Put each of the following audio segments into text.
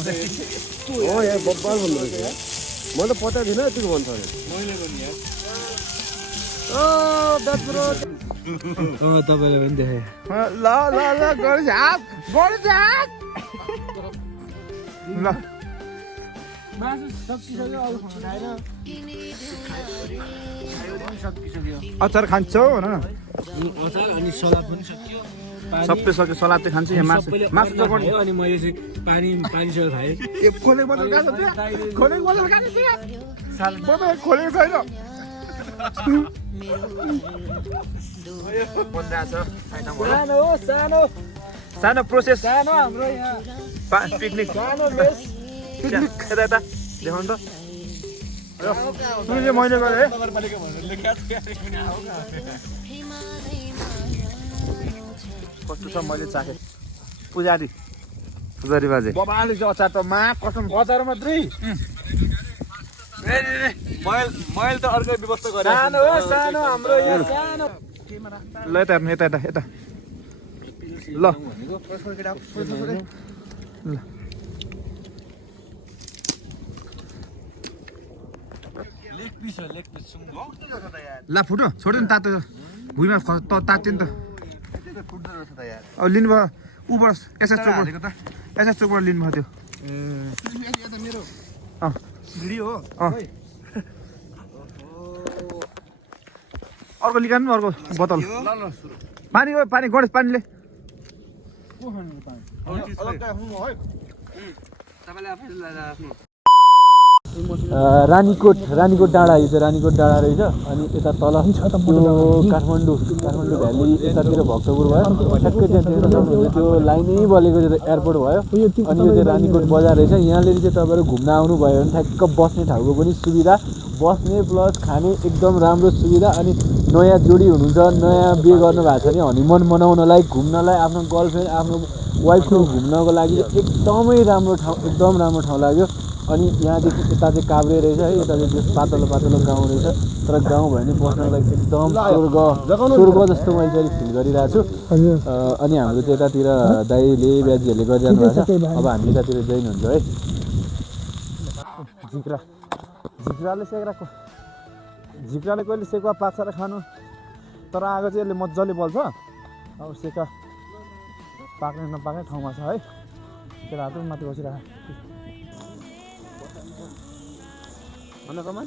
हो यार बब्बाल भन्नु रहेछ यार म त पत्ता थिइनँ यतिको भन्छ अरे मैले पनि यार ओ दस ब्रो तपाईले पनि देखे ल ल ल गर्छ हात ल मासु सकिसक्यो अरू खाएर सकिसक्यो अचार खान्छौ भन न अचार अनि सलाद पनि सकियो सबै सक्यो सलाद चाहिँ खान्छु यहाँ मासु मासु त खायो अनि मैले चाहिँ पानी सर खाएँ ए खोले बोतल कहाँ छ त्यहाँ खोले बोतल कहाँ छ त्यहाँ बोतल खोलेको छैन सानो हो सानो सानो प्रोसेस सानो हाम्रो यहाँ पिकनिक सानो मेस पिकनिक यता यता देखाउनु त सुरु चाहिँ मैले गरेँ है नगरपालिका भनेर लेखेको कस्तो छ मैले चाखेँ पुजारी बाजे बबाले चाहिँ अचार त मा कसम अचार मात्रै मैले त अर्कै व्यवस्था गरेँ सानो हो सानो हाम्रो यहाँ सानो ल यता हेर्नु यता यता यता ल ल लेग पिस सुँगुर ला फुट्यो छोड्यो नि तातो भुइँमा तात्यो नि त अब लिनुभयो ऊबाट एसएस चोकबाट लिनुभयो त्यो अर्को निकाल्नु अर्को बोतल पानी गणेश पानीले रानीकोट डाँडा यो चाहिँ रानीकोट डाँडा रहेछ अनि यता तल त्यो काठमाडौँ भ्याली यतातिर भक्तपुर भयो ठ्याक्कै त्यहाँतिर सक्नुहुन्छ त्यो लाइनै बलेको चाहिँ एयरपोर्ट भयो अनि यो चाहिँ रानीकोट बजार रहेछ यहाँनिर चाहिँ तपाईँहरू घुम्न आउनुभयो भने ठ्याक्क बस्ने ठाउँको पनि सुविधा बस्ने प्लस खाने एकदम राम्रो सुविधा अनि नयाँ जोडी हुनुहुन्छ नयाँ बिहे गर्नुभएको छ भने हनिमुन मनाउनलाई घुम्नलाई आफ्नो गर्लफ्रेन्ड आफ्नो वाइफको घुम्नको लागि एकदमै राम्रो ठाउँ लाग्यो अनि यहाँदेखि यता चाहिँ काभ्रे रहेछ है यता चाहिँ पातलो गाउँ रहेछ तर गाउँ भयो भने बस्नको लागि एकदम स्वर्ग जस्तो मैले चाहिँ फिल गरिरहेको छु अनि हाम्रो चाहिँ यतातिर दाइले ब्याजीहरूले गरिरहनु भएको छ अब हामी यतातिर जइन हुन्छ है झिक्राले सेक्राको झिक्राले कहिले सेकुवा पाक्छ र खानु तर आगो चाहिँ यसले मजाले बल्छ अब सेका पाक्ने नपाक्ने ठाउँमा छ है केटाहरू पनि माथि बसिरहेको कमान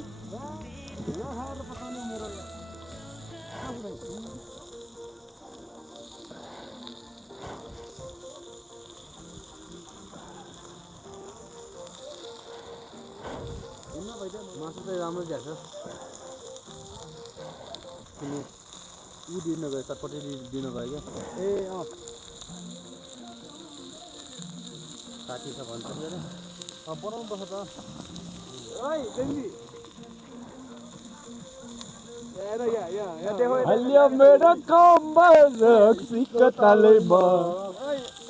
मासु चाहिँ राम्रो झ्याएको छ किन ऊ दिनु गयो चटपटी दिनु भयो क्या ए अँ साथी छ भन्छ बनाउनु पर्छ त हल्लिया मेरो कम्बर रक्सिकताले म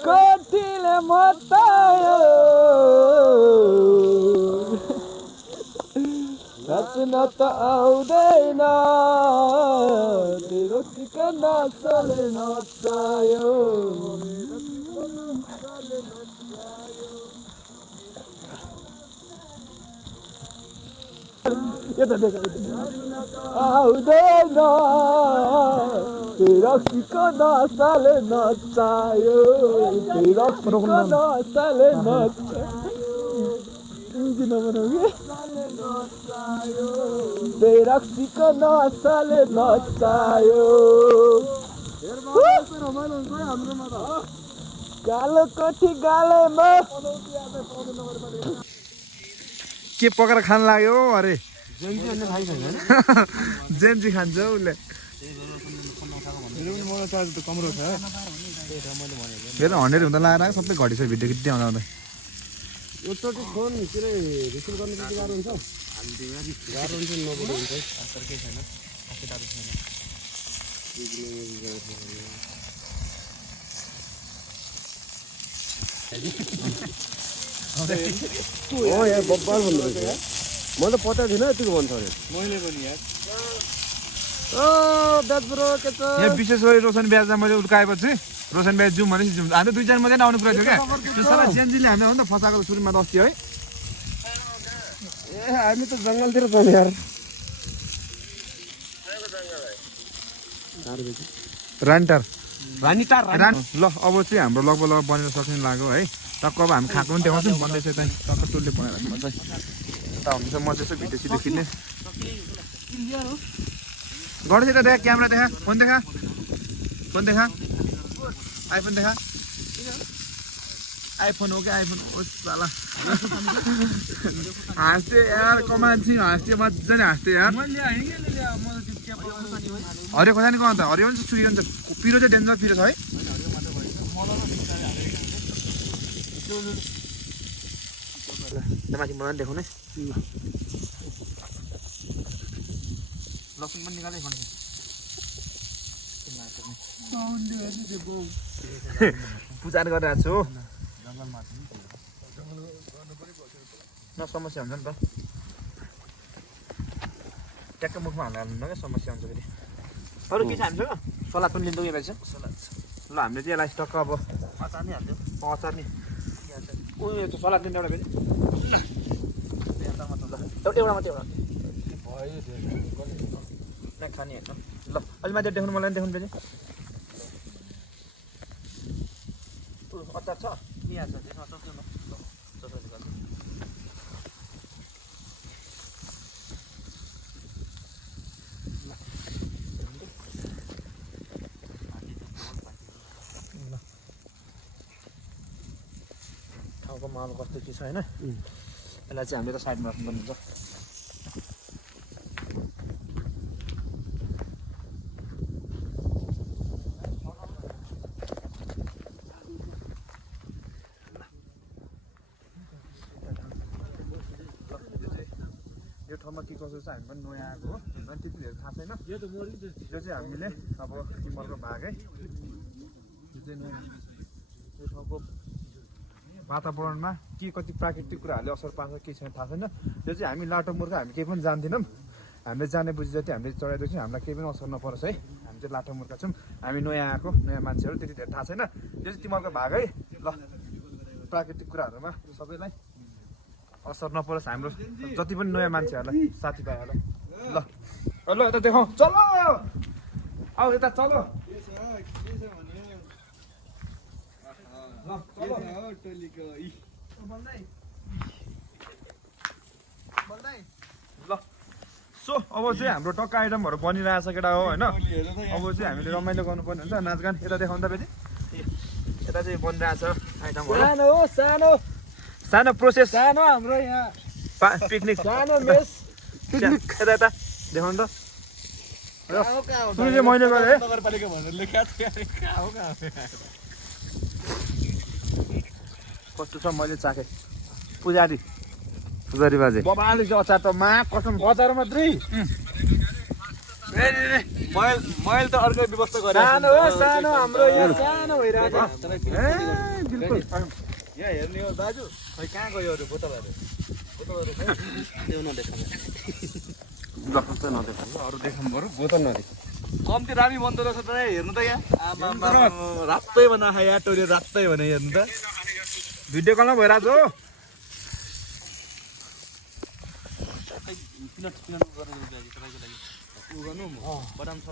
कतिले मतायो नाच्न त आउँदैन तेरो सिक नाचले नचायो आउँदैन तेरो सिक नाचले नचायो तेरो सिक नाचले नचायो तेरा सिक नाचले नचायो गालो कोठी गालेमा के पकाएर खान लाग्यो अरे जेन्जी खान्छ उसले फेरि 100 हुँदा लगाएर सबै घटिसक्यो भिडियो खिच्दै आउँदा एकचोटि फोन के अरे रिसिभ गर्नु चाहिँ गाह्रो हुन्छ गाह्रो हुन्छ नबोल्नु हुन्छ केही छैन खासै गाह्रो छैन हो यार बब्बाल भन्नु रहेछ यार म त पत्ता थिइनँ यतिको भन्छ अरे मैले पनि यार यहाँ विशेष गरी रोशन ब्याजलाई मैले उल्काएपछि रोशन ब्याज जाउँ भनेपछि जाउँ हामी दुईजना मात्रै आउनु कुरा थियो क्या त्यो साला जेन्जीले हामीलाई हो नि त फसाएको सुरुमा त अस्ति है ए हामी त जङ्गलतिर छौँ यार रान्टार रानीटार ल अब चाहिँ हाम्रो लगभग बनेर सक्ने लाग्यो है टक्क अब हामी खाएको पनि देखाउँछौँ भन्दैछ त्यहाँ टक्क टुल्ले बनाइराख्नु पर्छ यता हुन्छ म चाहिँ यसो भिडियो सिडियो खिच्ने गणेश यता देखा क्यामेरा देखा फोन देखा आइफोन देखा आइफोन हो क्या आइफोन ओ साला हाँस्थे यार कमान चाहिँ हाँस्थे मजाले हाँस्थे यार हरियो खोर्सानी कहाँ त हरियो पनि सुकिरहन्छ पिरो चाहिँ डेन्जर पिरो छ है माथि मलाई देखाउने लसुन पनि निकाले पूजा गरिरहेको छु न समस्या हुन्छ नि त ट्याक्क मुखमा हाल्नु क्या समस्या हुन्छ फेरि अरू के छ हामीसँग सलाद पनि लिँदो रहेछ ल हामीले चाहिँ यसलाई स्टक्क अब अचार नै हाल्थ्यो अचार नि उयो त्यो सलाद लिँदा एउटा फेरि एउटा मात्रै एउटा खाने होइन ल अलि माथि देखाउनु मलाई देखाउनु फेरि अचार छ यहाँ छ त्यसमा सक्छु न ठाउँको माल कस्तो के छ होइन यसलाई चाहिँ हामीले त साइडमा राख्नुपर्ने हुन्छ यो ठाउँमा के कसो छ हामी पनि नयाँ आएको हो अनि त्यति धेरै थाहा छैन यो चाहिँ हामीले अब तिमीहरूको भाग है यो चाहिँ नयाँ यो ठाउँको वातावरणमा के कति प्राकृतिक कुराहरूले असर पार्छ केही छैन थाहा छैन यो चाहिँ हामी लाटो मूर्ख हामी केही पनि जान्दैनौँ हामीले जाने बुझी जति हामीले चढाइदिएको छौँ हामीलाई केही पनि असर नपरोस् है हामी चाहिँ लाटो मूर्ख छौँ हामी नयाँ आएको नयाँ मान्छेहरू त्यति धेरै थाहा छैन यो चाहिँ तिमीहरूको भाग है ल प्राकृतिक कुराहरूमा सबैलाई असर नपरोस् हाम्रो जति पनि नयाँ मान्छेहरूलाई साथीभाइहरूलाई ल ल यता देखाउँ चलो आऊ यता चलो ल सो अब चाहिँ हाम्रो टक्क आइटमहरू बनिरहेछ केटा हो होइन अब चाहिँ हामीले रमाइलो गर्नुपर्ने हुन्छ नाचगान यता देखाउँदा फेरि यता चाहिँ बनिरहेछ आइटमहरू सानो प्रोसेस सानो हाम्रो यहाँ पिकनिक सानो मेस यता यता देखाउनु त सुरु चाहिँ मैले गरेँ है नगरपालिका भनेर लेखाएको कस्तो छ मैले चाखेँ पुजारी बाजे बबाले चाहिँ अचार त मा कसम अचार मात्रै मैले त अर्कै व्यवस्था गरेँ सानो हो सानो हाम्रो यहाँ सानो भइरहेको यहाँ हेर्ने हो दाजु खै कहाँ गयो अरू बोतलहरू त्यो नदेखाउनु अरू देखाउनु बरु बोतल नदेख कम्ती दामी बन्दो रहेछ त हेर्नु त यहाँ रातै बना यहाँ टोइलेट रातै भने हेर्नु त भिडियो कलमा भइरहेको हो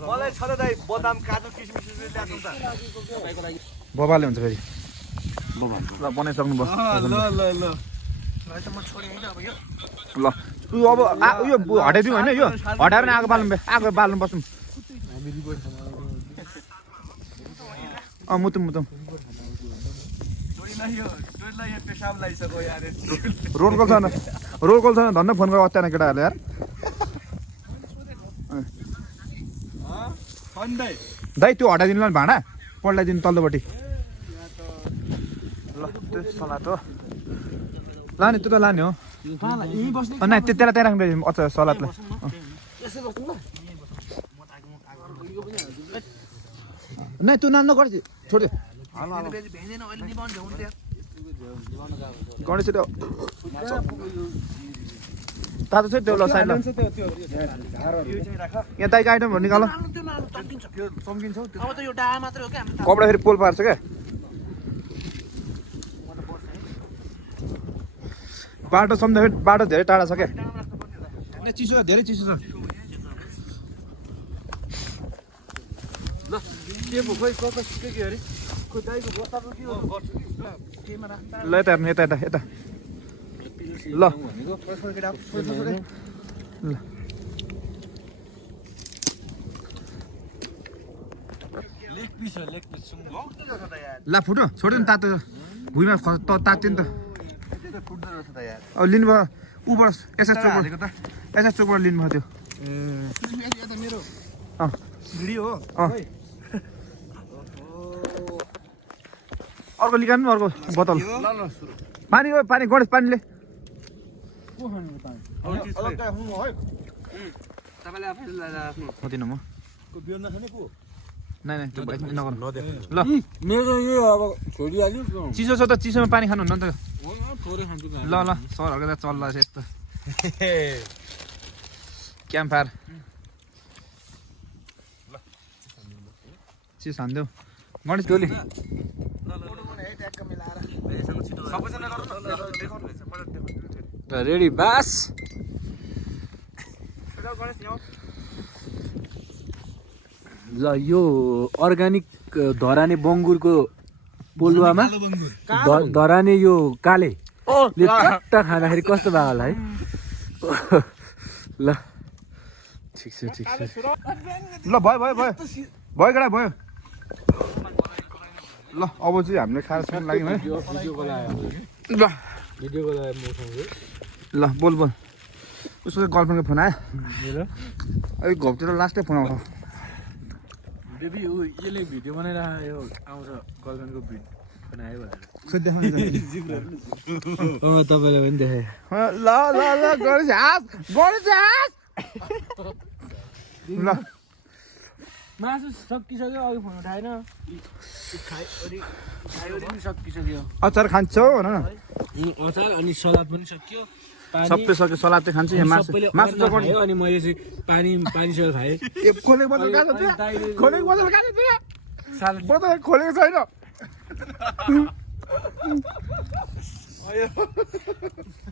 मलाई छ त दाइ बदाम काजु किसमिस ल्याएको त तपाईँको लागि बबाले हुन्छ फेरि ल बनाइसक्नु भयो ल ल उयो अब उयो हटाइदिउँ होइन यो हटाएर आगो बाल्नु बस्नु मुतुम रोल कल छैन धन्न फोन गरेर अत्यान केटाहरूले यार दाइ त्यो हटाइदिनु ल भाँडा पल्टाइदिनु तल्लोपट्टि ल त्यो सलाद हो लाने त्यो त लाने हो नै त्यसलाई त्यहाँ राख्नु अच्छा सलादलाई नै तँ नान्नु गर्छ छोड्यो गणेश तातो छ त्यो ल साइड ल यहाँ दाइको आइटमहरू निकाल कपडा फेरि पोल पार्छ क्या बाटो सम्झाखेरि बाटो धेरै टाढा छ क्या चिसो छ धेरै चिसो छ ल यता हेर्नु यता यता यता ल ला फुट्यो छोड्यो नि तातो भुइँमा तात्यो नि त अब लिनु भयो ऊबाट एसएस चोकबाट लिनुभयो त्यो अर्को निकाल्नु अर्को बोतल पानी हो पानी गणेश पानीले म नै त्यो नगर्नु ल मेरो यो अब छोडिहाल्यो चिसो छ त चिसोमा पानी खानु हुन्न त ल ल सरहरूको त चल्ला यस्तो क्याम्प फायर चिसो हान्देऊ गणेश टोली रेडी बास ल यो अर्ग्यानिक धराने बङ्गुरको पोलुवामा धराने यो काले टट्टा खाँदाखेरि कस्तो भयो होला है ल ठिक छ ल भयो भयो भयो भयो केटा भयो ल अब चाहिँ हामीले खाना सुन्न लाग्यौँ है ल ल बोल बोल उसको गर्लफ्रेन्डको फोन आयो अलिक घप्तिर लास्टै फोन आउँछ बेबी यसले भिडियो बनाइरहेको आउँछ गर्लफ्रेन्डको भिडियो बनायो भनेर तपाईँलाई पनि देखाएँ ल ल ल गणेश हाँस ल मासु सकिसक्यो अघि फोन उठाएन सकिसक्यो अचार खान्छौ भन न अचार अनि सलाद पनि सकियो सबै सक्यो सलाद चाहिँ खान्छु यहाँ मासु मासु त खायो अनि मैले चाहिँ पानीसँग खाएँ खोलेको बोतल कहाँ छ खोलेको बोतल कहाँ छ बोतल खोलेको छैन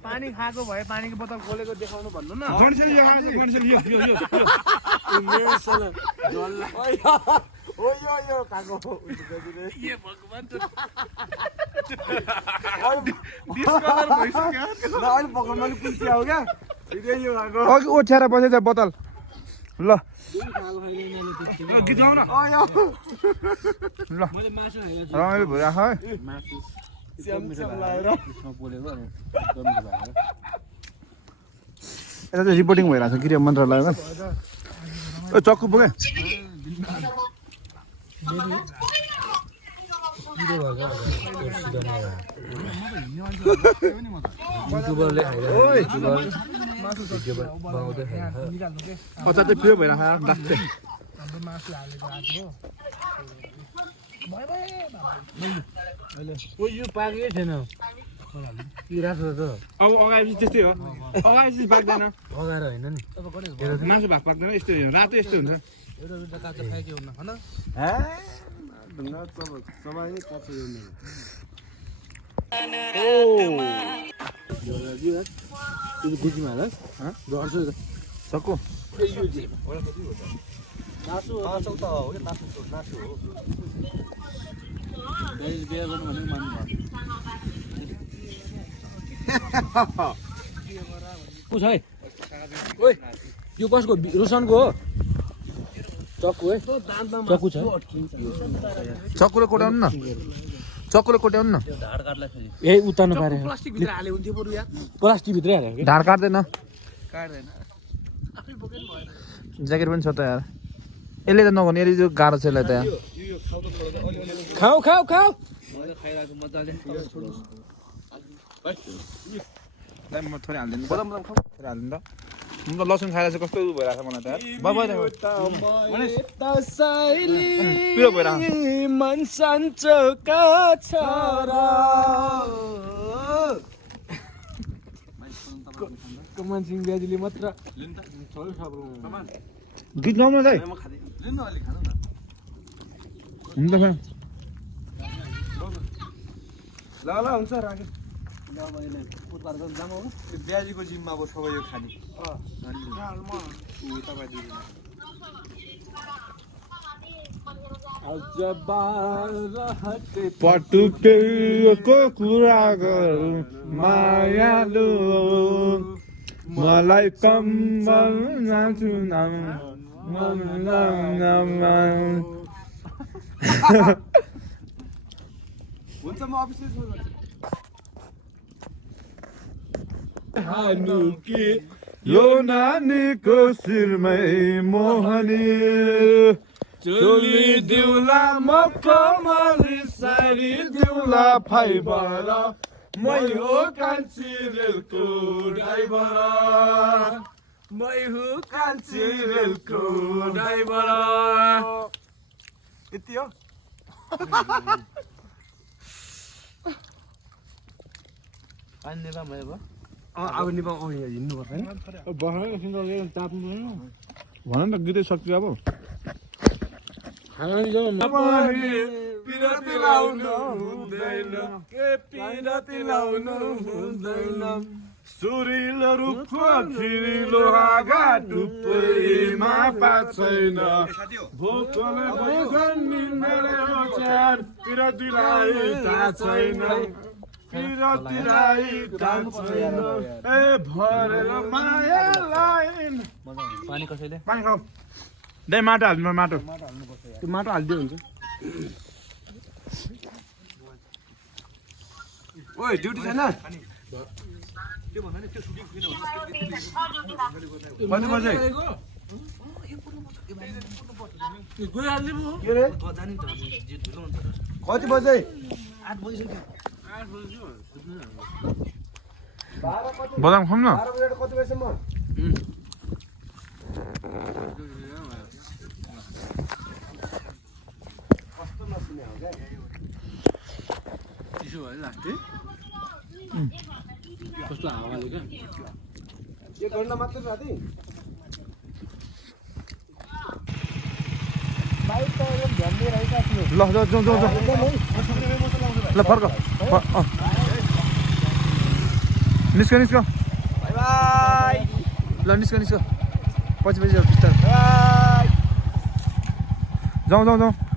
पानी खाएको भए पानीको बोतल खोलेको देखाउनु भन्नु न अघि ओछ्याएर बसेछ बोतल ल ल रमाइलो भइरहेको है यता चाहिँ रिपोर्टिङ भइरहेको छ गृह मन्त्रालयमा चक्कु पुग्यो युट्युबरले अचार चाहिँ प्रिय भइरहेको लाग्छ यो पाकेकै छैन अब अगाएपछि त्यस्तै हो अगाएपछि पाक्दैन अगाएर होइन नि मासु भाग पाक्दैन यस्तो रातो यस्तो हुन्छ सक्कु बिहा गर्नु भनेको मान्नु भयो ओइ यो कसको रोशनको हो चक्कु है चक्कु छ चक्कुले कोट्याउनु न चक्कुले कोट्याउनु न ए उतार्नु पारे प्लास्टिक भित्र हाले हुन्थ्यो बरु यार प्लास्टिक भित्रै हाले ढाड काट्दैन ज्याकेट पनि छ त यार यसले त नगर्ने यसले जो गाह्रो छ यसलाई त यार खाऊ खाऊ खाऊ म थोरै हाल्दिनु थोरै हाल्दिनु त म त लसुन खाएर चाहिँ कस्तो भइरहेको छ मलाई त पिरो भइरहेको कमान सिंह ब्याजीले मात्र गीत गाउन दाइ म खाँदैन लिनु न अलि खानु न हुन्छ फ्याम ल ल हुन्छ राखेँ त्यो ब्याजीको जिम्मा अब सबै यो खाने पटुकेको कुरा गरौँ मायालु मलाई कम्बल नाचु नाम हुन्छ म अफिसै कि यो नानीको शिरमै मोहनी चोली दिउला मखमली सारी दिउला फाइबर मै हो कान्छी रेलको ड्राइभर मै हो कान्छी रेलको ड्राइभर यति हो पानी नेपा भयो अब नेपाल हिँड्नु पर्छ भन न गीतै सक्यो अब पिरती लाउनु हुँदैन के पिरती लाउनु हुँदैन सुरिलो रुखको फिरिलो हाँगा टुप्पैमा पाछैन भोकले भोकन निन्देले ओछ्यान पिरतीलाई थाहा छैन पिरतीलाई थाहा छैन ए भरेर मायालाई पानी कसैले पानी खाऊ दे माटो हाल्नु माटो त्यो माटो हालिदियो हुन्छ ओइ ड्युटी छैन कति बजे कति बजे बदाम खाऊँ न कति बजेसम्म कस्तो हावाले क्या एक घन्टा मात्रै राति ल जाऊ जाऊ जाऊ ल फर्क निस्क निस्क बाई बाई ल निस्क निस्क पछि पछि बिस्तारै जाउँ जाउँ जाउँ